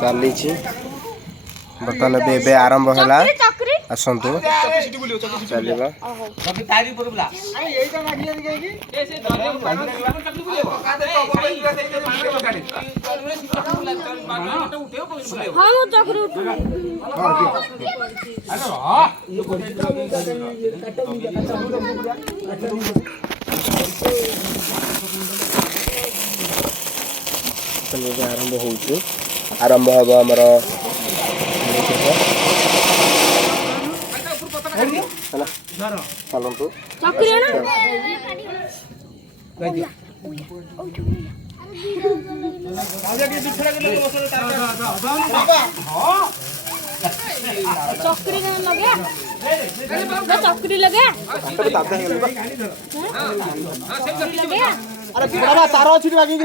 चली बर्तमान बे आरंभ है आसतु चलो आरंभ हो आरंभ हम आमर चलतु चक्री लगे तार अच्छी लगे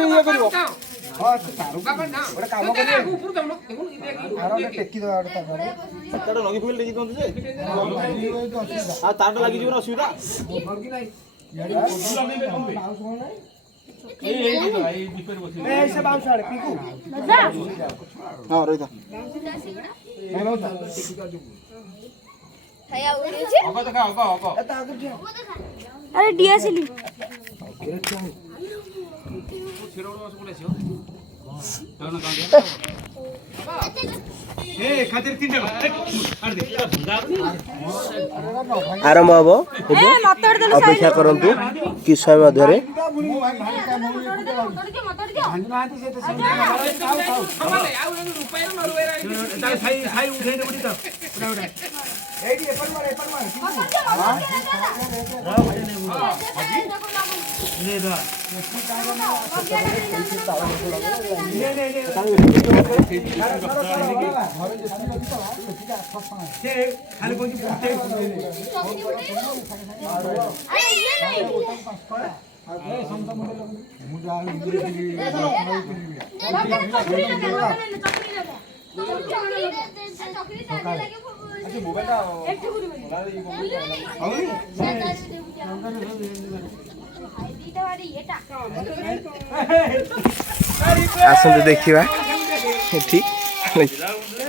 असुविधा अरे डियासिली आरंभ हम अपेक्षा करंतु कि समय मध्य आसतु देखा ठीक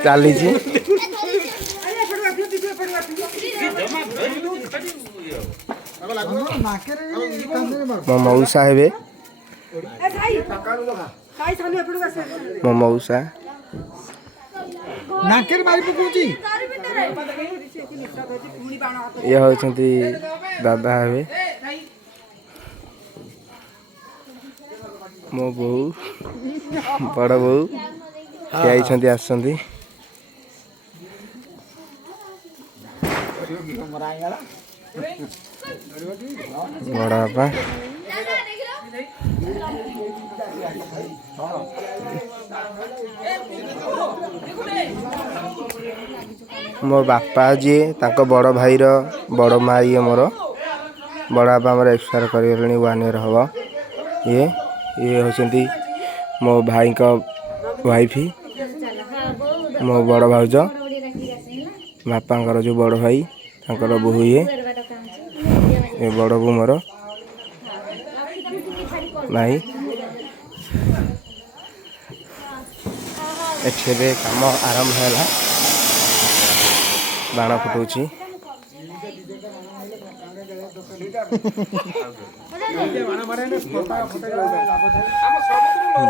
चली मो मऊसा हे मो मऊसा ये होती दादा हे मो बो बड़ बो आई आसती बड़ बापा मो बापा जी ताको बड़ भाई बड़ माँ ये मोर बड़ बापा मोर एक्सपायर कर 1 ईयर हम ये होती मो भाई का वाइफ मो बड़ भाउज बापा जो बड़ भाई तांकर बोहू ये बड़ बो मोर भाई एठे काम आरंभ है बाण फुटाऊँ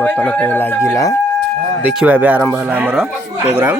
बर्तन लगिला देखिए ए आरंभ है आमर प्रोग्राम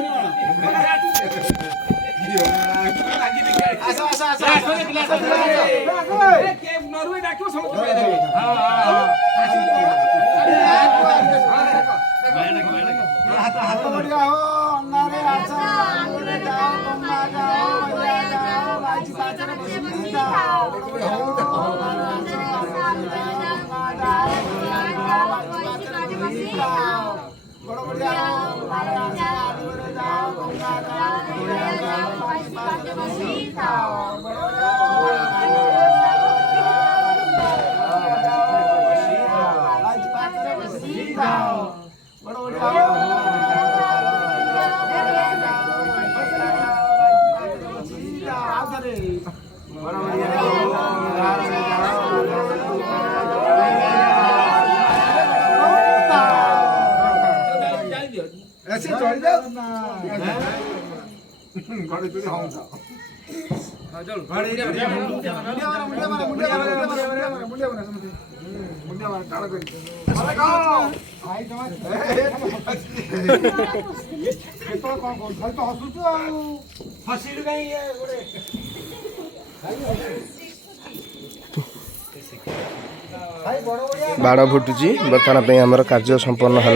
बाड़ फुटुची बर्तमान पे आमर कार्य संपन्न है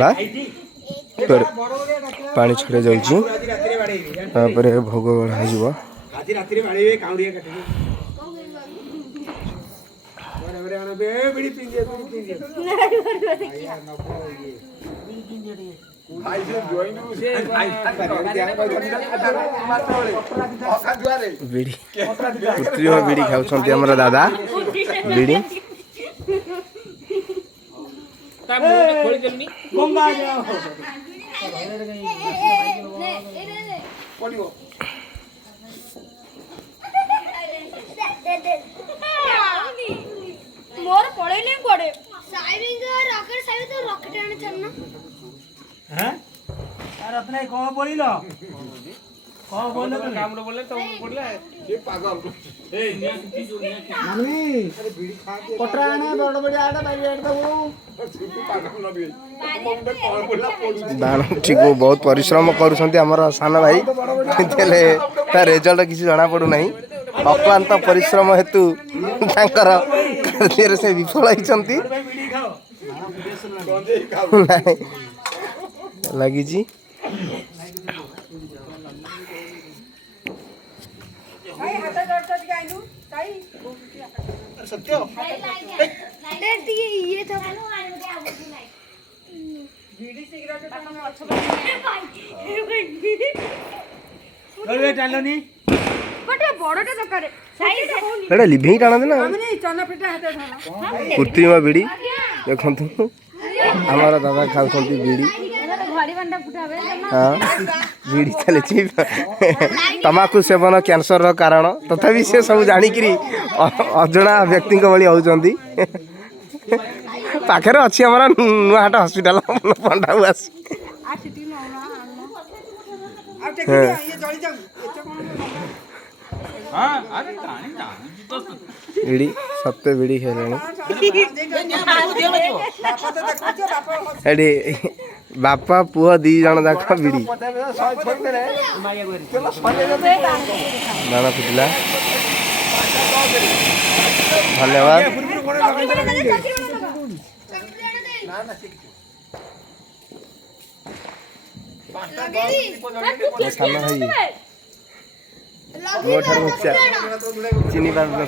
पानी छड़े जापर भोग बढ़ा बीड़ी कृत्रिम बीड़ी खाऊं आमर दादा बीड़ी मोर पळेले कोडे साइविंग रॉकेट साइव तो रॉकेट आने छन हैं अरे अपने को बोलिलो को बोले तो काम रो बोले तो बोलला ये पागल ए निया की जो निया मम्मी अरे बीड़ी खा के कोटरा आने बड़ बड़ आडा बारी आड दबो छुट्टी पागल न भी मम्मी को बोलला पोड़ी दान ठीक बहुत परिश्रम करूछंती हमर सान भाई तेले ता रिजल्ट किसी जाना पड़ू नहीं अक्लांत परिश्रम हेतु तांकर कार्य से विफल होइछंती लगी जी भाई हाथ जोड़ के आइनु ताई सत्य लाइट दिए ये था बीड़ी सिगरेट तो में अच्छा भाई टालनी बटे बड़टे दरकार साइड होनी एटा लिभेई टाना देना हमने चना पेटा हाथ धरा कृत्रिम बीड़ी देखंतु हमारा दादा खाउछंती बीड़ी घड़ी बंडा फुटावे हाँ बीड़ी चली तमाकू सेवन कैंसर कारण तथापि से सब जानिकी अजणा व्यक्ति भली होउछंती पाखे अच्छी हमारा नुआहाट हॉस्पिटल पंडाऊ आस आ सिटी न आ टेक ये जळी जाऊ एते कोन हां अरे जानी जानी तो बीड़ी सत्य बीड़ी खेलेनी एडी बापा पुआ दी जन जाक बीड़ी दाना फुटला धन्यवाद सामना भाई मोटर चिनी बाबू